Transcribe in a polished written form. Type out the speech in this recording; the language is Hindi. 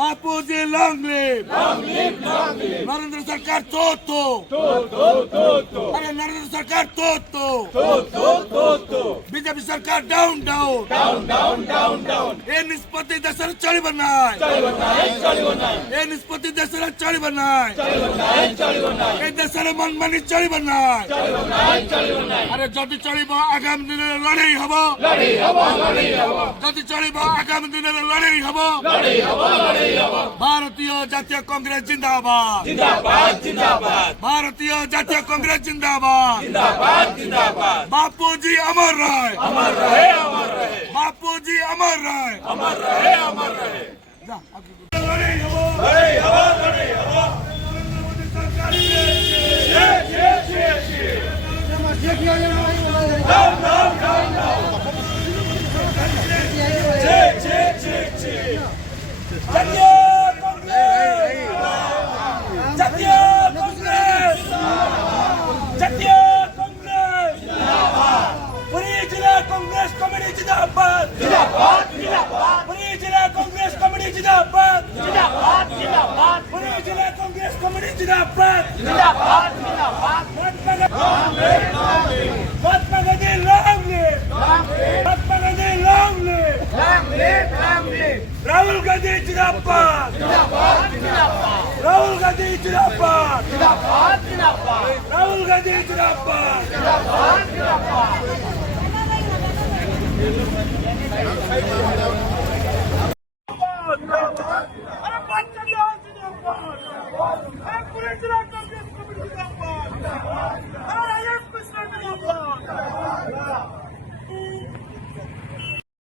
बापूजी लॉन्ग लिव नरेंद्र सरकार तो अरे नरेंद्र सरकार तो बीजेपी सरकार डाउन ये निष्पत्ति देशर चली बनाए ये निष्पत्ति देशर चली बनाए ये देशर मनमानी चली बनाए अरे जदि चलिब आगामी दिन लड़ाई हब जदि चलिब आगामी दिन लड़ाई हब भारतीय जातीय कांग्रेस जिंदाबाद भारतीय जातीय कांग्रेस जिंदाबाद बापूजी अमर रहे बापूजी अमर रहे कांग्रेस कमेटी जिंदाबाद पूरी जिला कांग्रेस कमेटी जिंदाबाद पूरी जिला कांग्रेस कमेटी जिंदाबाद Mahatma Gandhi long live Mahatma Gandhi long live Rahul Gandhi जिंदाबाद राहुल गांधी जिंदाबाद राहुल गांधी जिंदाबाद